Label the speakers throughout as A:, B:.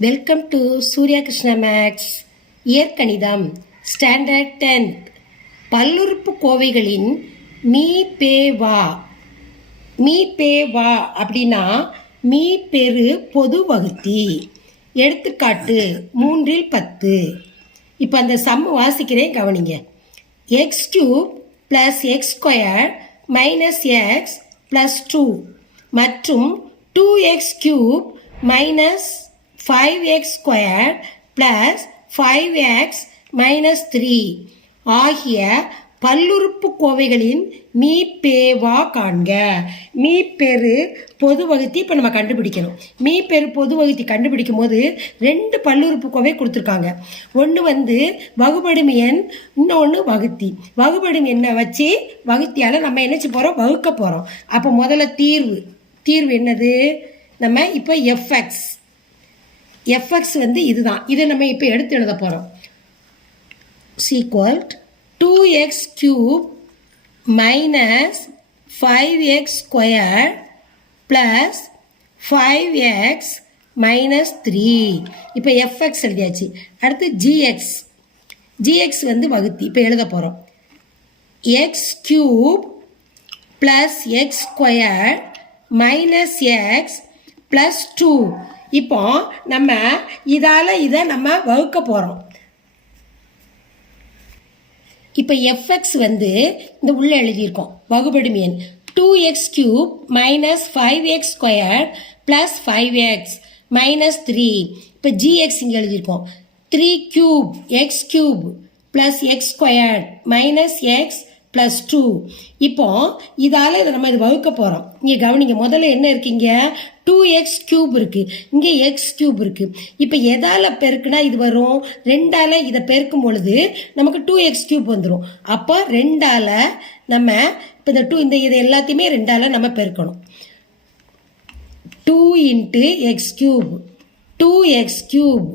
A: Welcome to Surya Krishna maths இயற்கணிதம் standard tenth பல்லுறுப்பு கோவைகளின் மீ பே வா. மீ பே வா அப்படின்னா மீ பெரு பொது வகுத்தி. எடுத்துக்காட்டு மூன்றில் பத்து. இப்போ அந்த சம் வாசிக்கிறேன் கவனிங்க. X cube plus x square minus x plus two மற்றும் two x cube minus five x square plus five x minus three ஆகிய பல்லுறுப்பு கோவைகளின் மீ பேவா காண்க. மீ பெரு பொது வகுத்தி இப்போ நம்ம கண்டுபிடிக்கணும். மீ பெரு பொது வகுத்தி கண்டுபிடிக்கும் போது ரெண்டு பல்லுறுப்பு கோவை கொடுத்துருக்காங்க. ஒன்று வந்து வகுபடும் எண் இன்னொன்று வகுத்தி. வகுபடும் எண்ணை வச்சு வகுத்தியால் நம்ம என்னச்சு போகிறோம் வகுக்க போகிறோம் அப்போ முதல்ல தீர்வு. தீர்வு என்னது? நம்ம இப்போ எஃப்எக்ஸ் எஃப்எக்ஸ் வந்து இதுதான். இதை நம்ம இப்போ எடுத்து எழுத போகிறோம் equal two x cube minus five x square plus five x minus three இப்போ எஃப்எக்ஸ் எழுதியாச்சு. அடுத்து ஜிஎக்ஸ் ஜிஎக்ஸ் வந்து வகுத்தி. இப்போ எழுத போகிறோம் x cube plus x square minus x plus two இப்போ நம்ம இதால் இதை நம்ம வகுக்க போகிறோம் இப்போ எஃப்எக்ஸ் வந்து இந்த உள்ளே எழுதியிருக்கோம். வகுபடும் எண் two x cube minus five x square plus five x minus three இப்போ ஜிஎக்ஸ் இங்கே எழுதியிருக்கோம். Three cube x cube plus x square minus x plus two இப்போ இதால் இதை நம்ம இது வகுக்க போகிறோம் இங்கே கவனிங்க முதல்ல என்ன இருக்கீங்க டூ எக்ஸ் கியூப் இருக்குது இங்கே எக்ஸ் கியூப் இருக்குது இப்போ எதால் பெருக்குனா இது வரும். ரெண்டால் இதை பெருக்கும் பொழுது நமக்கு டூ எக்ஸ் கியூப் வந்துடும் அப்போ ரெண்டால் நம்ம இப்போ இந்த டூ இந்த இது எல்லாத்தையுமே ரெண்டால் நம்ம பெருக்கணும். Two into x cube two x cube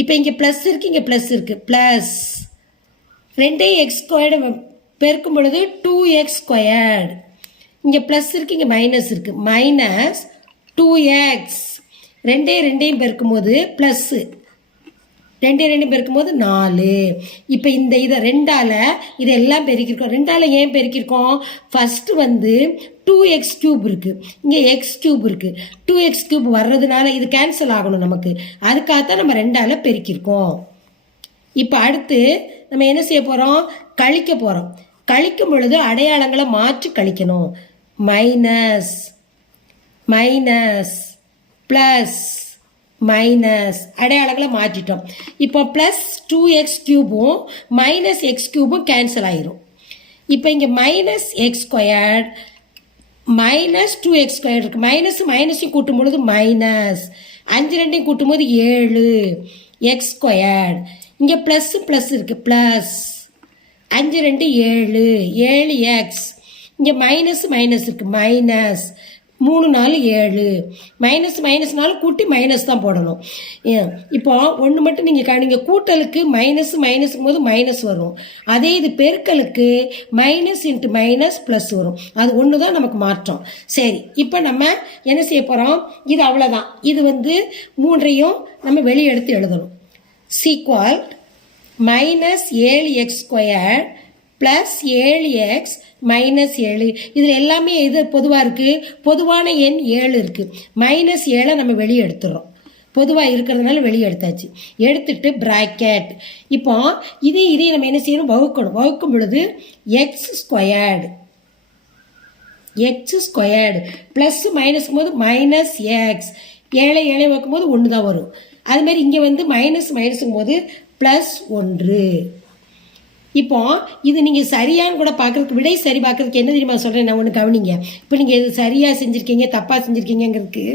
A: இப்போ இங்கே ப்ளஸ் இருக்குது இங்கே ப்ளஸ் இருக்குது ப்ளஸ் ரெண்டே எக்ஸ் ஸ்கொயர்டு பெருக்கும் பொழுது டூ எக்ஸ் ஸ்கொயர்டு இங்கே ப்ளஸ் இருக்குது இங்கே மைனஸ் இருக்குது மைனஸ் டூ எக்ஸ் ரெண்டே ரெண்டையும் பெருக்கும்போது ப்ளஸ்ஸு ரெண்டே ரெண்டும் பெருக்கும்போது நாலு. இப்போ இந்த இதை ரெண்டால் இதெல்லாம் பெருக்கியிருக்கோம் ரெண்டால் ஏன் பெருக்கியிருக்கோம் ஃபஸ்ட்டு வந்து டூ எக்ஸ் கியூப் இருக்குது இங்கே எக்ஸ் கியூப் இருக்குது டூ எக்ஸ் கியூப் வர்றதுனால இது கேன்சல் ஆகணும் நமக்கு. அதுக்காகத்தான் நம்ம ரெண்டால் பெருக்கியிருக்கோம் இப்போ அடுத்து நம்ம என்ன செய்ய போகிறோம் கழிக்க போகிறோம் கழிக்கும் பொழுது அடையாளங்களை மாற்றி கழிக்கணும். மைனஸ் மைனஸ் ப்ளஸ் மைனஸ் அடையாளங்களை மாற்றிட்டோம். இப்போ ப்ளஸ் டூ எக்ஸ் க்யூபும் மைனஸ் எக்ஸ் கியூபும் கேன்சல் ஆயிரும். இப்போ இங்கே minus x squared minus two x square இருக்குது மைனஸ் மைனஸையும் கூட்டும் பொழுது மைனஸ் அஞ்சு ரெண்டையும் கூட்டும் போது ஏழு. எக்ஸ் ஸ்கொயர் இங்கே ப்ளஸ்ஸு ப்ளஸ் இருக்குது ப்ளஸ் அஞ்சு ரெண்டு ஏழு. ஏழு எக்ஸ் இங்கே மைனஸ் மைனஸ் இருக்குது மைனஸ் மூணு நாலு ஏழு. மைனஸ் மைனஸ் நாலு கூட்டி மைனஸ் தான் போடணும். இப்போ ஒன்று மட்டும் நீங்கள் காணுங்க கூட்டலுக்கு மைனஸ் மைனஸ் போது மைனஸ் வரும். அதே இது பெருக்கலுக்கு மைனஸ் இன்ட்டு மைனஸ் ப்ளஸ் வரும். அது ஒன்று தான் நமக்கு மாற்றம். சரி இப்போ நம்ம என்ன செய்ய போகிறோம் இது அவ்வளோதான் இது வந்து மூன்றையும் நம்ம வெளியே எடுத்து எழுதணும். சீக்வால் மைனஸ் ஏழு எக்ஸ் ஸ்கொயர் ப்ளஸ் ஏழு எக்ஸ் மைனஸ் ஏழு. இதில் எல்லாமே இது பொதுவாக இருக்குது பொதுவான எண் ஏழு இருக்குது மைனஸ் ஏழை நம்ம வெளியே எடுத்துடுறோம் பொதுவாக இருக்கிறதுனால வெளியே எடுத்தாச்சு. எடுத்துட்டு ப்ராக்கெட் இப்போ இதே இதே நம்ம என்ன செய்யணும்? வகுக்கணும். வகுக்கும் பொழுது x squared x squared plus minus போது மைனஸ் எக்ஸ் ஏழை ஏழை வைக்கும்போது ஒன்று தான் வரும். அதுமாரி இங்கே வந்து மைனஸ் மைனஸுங்கும் போது ப்ளஸ் ஒன்று. இப்போ இது நீங்கள் சரியான்னு கூட பார்க்குறதுக்கு விடை சரி பார்க்குறதுக்கு என்ன தெரியுமா சொல்கிறேன் நான் ஒன்று கவனிங்க. இப்போ நீங்கள் இது சரியாக செஞ்சுருக்கீங்க தப்பாக செஞ்சுருக்கீங்கிறதுக்கு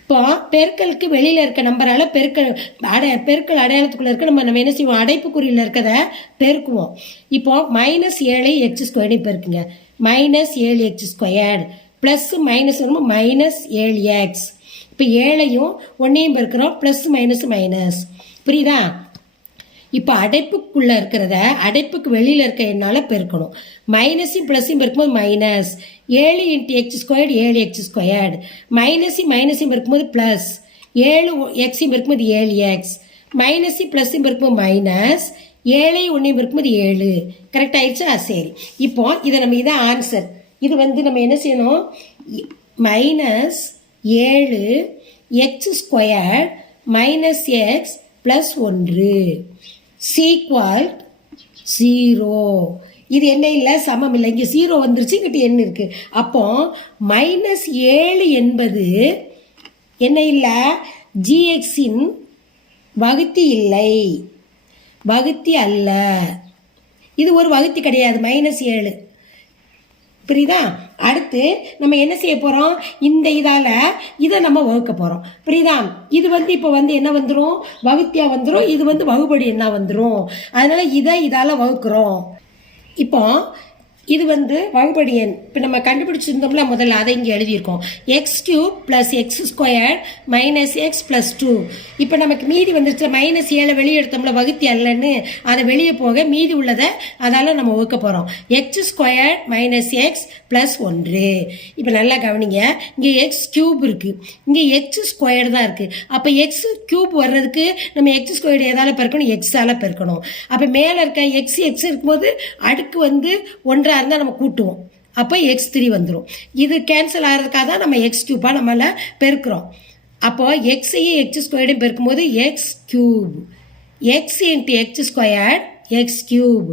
A: இப்போ பெருக்கலுக்கு வெளியில் இருக்க நம்பரால் பெருக்கல் அடை பெருக்கல் அடையாளத்துக்குள்ளே இருக்க நம்ம நம்ம என்ன செய்வோம்? அடைப்புக்குறியில் இருக்கதை பெருக்குவோம். இப்போது மைனஸ் ஏழை எக்ஸ் ஸ்கொயர்டையும் பெருக்குங்க மைனஸ் ஏழு எக்ஸ் ஸ்கொயர்டு ப்ளஸ் மைனஸ் வரும்போது மைனஸ் ஏழு எக்ஸ் இப்போ ஏழையும் ஒன்றையும் பெருக்கிறோம் ப்ளஸ் மைனஸ் மைனஸ் புரியுதா? இப்போ அடைப்புக்குள்ளே இருக்கிறத அடைப்புக்கு வெளியில் இருக்க என்னால் பெருக்கணும். மைனஸையும் ப்ளஸையும் பெருக்கும்போது மைனஸ் ஏழு இன்ட்டு எக்ஸ் ஸ்கொயர்டு ஏழு எக்ஸ் ஸ்கொயர்டு மைனஸையும் மைனஸையும் பெருக்கும்போது ப்ளஸ் ஏழு எக்ஸையும் பெருக்கும்போது ஏழு எக்ஸ் மைனஸையும் ப்ளஸ்ஸையும் பெருக்கும்போது மைனஸ் ஏழை ஒன்றையும் பெருக்கும்போது ஏழு. கரெக்ட் ஆயிடுச்சா? சரி. இப்போ இதை நம்ம இதான் ஆன்சர் இது வந்து நம்ம என்ன செய்யணும்? மைனஸ் ஏழு x square minus x plus ஒன்று. சீக்வல் ஜீரோ இது என்ன இல்லை? சமம் இல்லை. இங்கே ஜீரோ வந்துருச்சு இங்கிட்ட என்ன இருக்குது அப்போ மைனஸ் ஏழு என்பது என்ன இல்லை? ஜிஎக்ஸின் வகுத்தி இல்லை. வகுத்தி அல்ல. இது ஒரு வகுத்தி கிடையாது. மைனஸ் ஏழு. புரியுதா? அடுத்து நம்ம என்ன செய்ய போகிறோம் இந்த இதால் இதை நம்ம வகுக்க போகிறோம் புரியுதா? இது வந்து இப்போ வந்து என்ன வந்துடும் வகுத்தியா வந்துடும் இது வந்து வகுபடி என்ன வந்துடும் அதனால் இதை இதால் வகுக்கிறோம். இப்போ இது வந்து வகுபடி எண் இப்போ நம்ம கண்டுபிடிச்சிருந்தோம்ல முதல்ல அதை இங்கே எழுதியிருக்கோம். X cube plus x square minus x plus two இப்போ நமக்கு மீதி வந்துருச்சு மைனஸ் ஏழை வெளியே எடுத்தோம்ல வகுத்தி அல்லன்னு அதை வெளியே போக மீதி உள்ளதை அதால் நம்ம வகுக்க போகிறோம் x square minus x plus ஒன்று. இப்போ நல்லா கவனிங்க இங்கே எக்ஸ் கியூப் இருக்குது இங்கே எக்ஸ் ஸ்கொயர் தான் இருக்குது அப்போ எக்ஸ் கியூப் வர்றதுக்கு நம்ம எக்ஸ் ஸ்கொயர் எதால் பெருக்கணும்? எக்ஸால் பெருக்கணும். அப்போ மேலே இருக்க எக்ஸ் எக்ஸ் இருக்கும்போது அடுக்கு வந்து ஒன்றாக இருந்தால் நம்ம கூட்டுவோம். அப்போ எக்ஸ் த்ரீ வந்துடும் இது கேன்சல் ஆகிறதுக்காக தான் நம்ம எக்ஸ் கியூப்பாக நம்மளை பெருக்கிறோம். அப்போ எக்ஸையும் எக்ஸ் ஸ்கொயர்டையும் பெருக்கும்போது x cube x into x squared x cube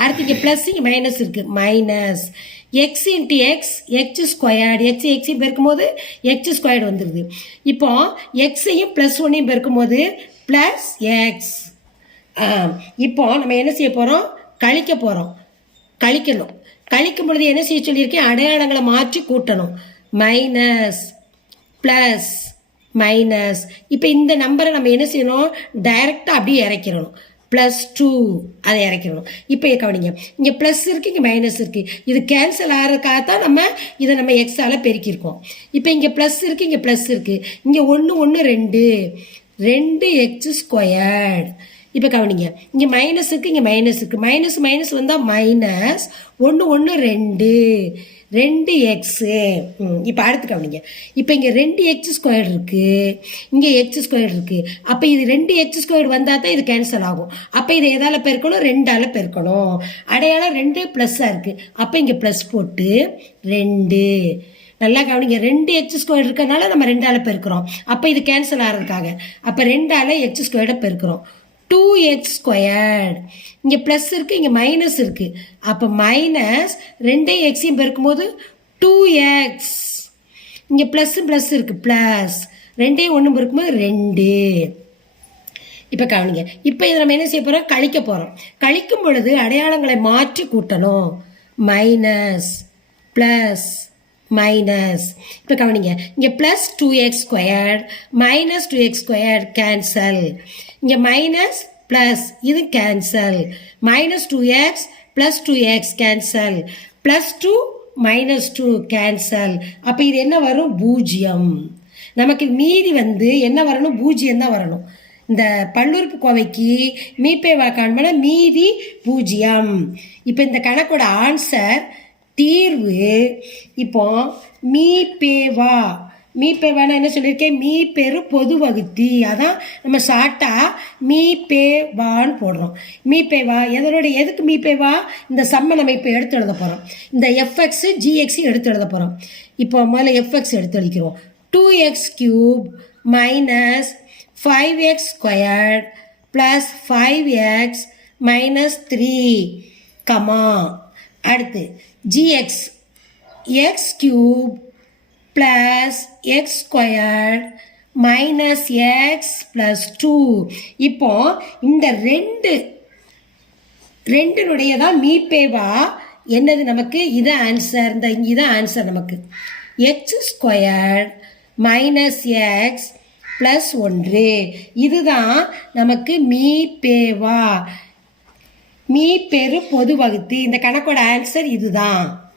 A: அடுத்து இங்கே ப்ளஸ் இங்கே மைனஸ் இருக்குது minus x into x x squared x எக்ஸையும் பெருக்கும்போது எக்ஸ் ஸ்கொயர்டு வந்துடுது இப்போ எக்ஸையும் ப்ளஸ் ஒன்னையும் பெருக்கும்போது ப்ளஸ் எக்ஸ் இப்போ நம்ம என்ன செய்ய போகிறோம் கழிக்க போகிறோம் கழிக்கணும். கழிக்கும் பொழுது என்ன செய்ய சொல்லியிருக்கேன்? அடையாளங்களை மாற்றி கூட்டணும். மைனஸ் ப்ளஸ் மைனஸ் இப்போ இந்த நம்பரை நம்ம என்ன செய்யணும்? டைரெக்டாக அப்படியே இறக்கிடணும். ப்ளஸ் டூ அதை இறக்கிடணும். இப்போ கவனிங்க. இங்கே ப்ளஸ் இருக்குது இங்கே மைனஸ் இருக்குது இது கேன்சல் ஆகிறதுக்காக தான் நம்ம இதை நம்ம எக்ஸால் பெருக்கியிருக்கோம். இப்போ இங்கே ப்ளஸ் இருக்குது இங்கே ப்ளஸ் இருக்குது இங்கே ஒன்று ஒன்று ரெண்டு. ரெண்டு எக்ஸ் ஸ்கொயர்டு இப்போ கவனிங்க. இங்கே மைனஸுக்கு இங்கே மைனஸ் இருக்குது மைனஸ் மைனஸ் வந்தால் மைனஸ் ஒன்று ஒன்று ரெண்டு. ரெண்டு எக்ஸு இப்போ அடுத்து கவனிங்க. இப்போ இங்கே ரெண்டு எக்ஸ் ஸ்கொயர் இருக்குது இங்கே எக்ஸ் ஸ்கொயர் இருக்குது அப்போ இது ரெண்டு எக்ஸ் ஸ்கொயர் வந்தால் தான் இது கேன்சல் ஆகும். அப்போ இதை எதால் பெருக்கணும்? ரெண்டால் பெருக்கணும். அடையாளம் ரெண்டு ப்ளஸ்ஸாக இருக்குது அப்போ இங்கே ப்ளஸ் போட்டு ரெண்டு. நல்லா கவனிங்க. ரெண்டு எச் ஸ்கொயர் இருக்கறனால நம்ம ரெண்டால் பெருக்கிறோம். அப்போ இது கேன்சல் ஆகிறதுக்காக. அப்போ ரெண்டால் எச் ஸ்கொயர்டை பெருக்கிறோம். டூ எக்ஸ் ஸ்கொயர்ட் இங்கே ப்ளஸ் இருக்குது இங்கே மைனஸ் இருக்குது அப்போ மைனஸ் ரெண்டையும் எக்ஸையும் பெருக்கும்போது டூ எக்ஸ் இங்கே ப்ளஸ்ஸு ப்ளஸ் இருக்குது ப்ளஸ் ரெண்டையும் ஒன்று பெருக்கும்போது ரெண்டு. இப்போ கவனிங்க. இப்போ இதை நம்ம என்ன செய்ய போகிறோம் கழிக்க போகிறோம் கழிக்கும் பொழுது அடையாளங்களை மாற்றி கூட்டணும். மைனஸ் ப்ளஸ் மைனஸ் இப்போ கவனிங்க இங்கே plus two x squared minus two x squared cancel இங்கே மைனஸ் ப்ளஸ் இது cancel minus two x plus two x cancel plus two minus two cancel அப்போ இது என்ன வரும்? பூஜ்ஜியம் நமக்கு மீதி வந்து என்ன வரணும்? பூஜ்ஜியம் தான் வரணும். இந்த பல்லுறுப்பு கோவைக்கு மீப்பே வாக்காண்மனா மீதி பூஜ்ஜியம் இப்போ இந்த கணக்கோட ஆன்சர் தீர்வு இப்போ மீ பேவா மீ பேவானா என்ன சொல்லியிருக்கேன் மீ பெரு பொது வகுத்தி. அதான் நம்ம ஷார்ட்டாக மீ பேவான்னு போடுறோம். மீ பேவா எதனோட எதுக்கு மீ பேவா இந்த சம்மன் நம்ம இப்போ எடுத்து எழுத போகிறோம் இந்த எஃப்எக்ஸு ஜிஎக்ஸு எடுத்து எழுத போகிறோம் இப்போ முதல்ல எஃப்எக்ஸ் எடுத்து எழுதிக்கிறோம். Two x cube minus five x squared plus five x minus three comma அடுத்து g x x cube plus x squared minus x plus two இப்போ இந்த ரெண்டு ரெண்டினுடைய தான் மீப்பேவா என்னது நமக்கு? இது ஆன்சர் இந்த இதுதான் ஆன்சர் நமக்கு. X square minus x plus ஒன்று இதுதான் நமக்கு மீபேவா மீ பெரு பொது வகுத்து. இந்த கணக்கோட ஆன்சர் இதுதான்.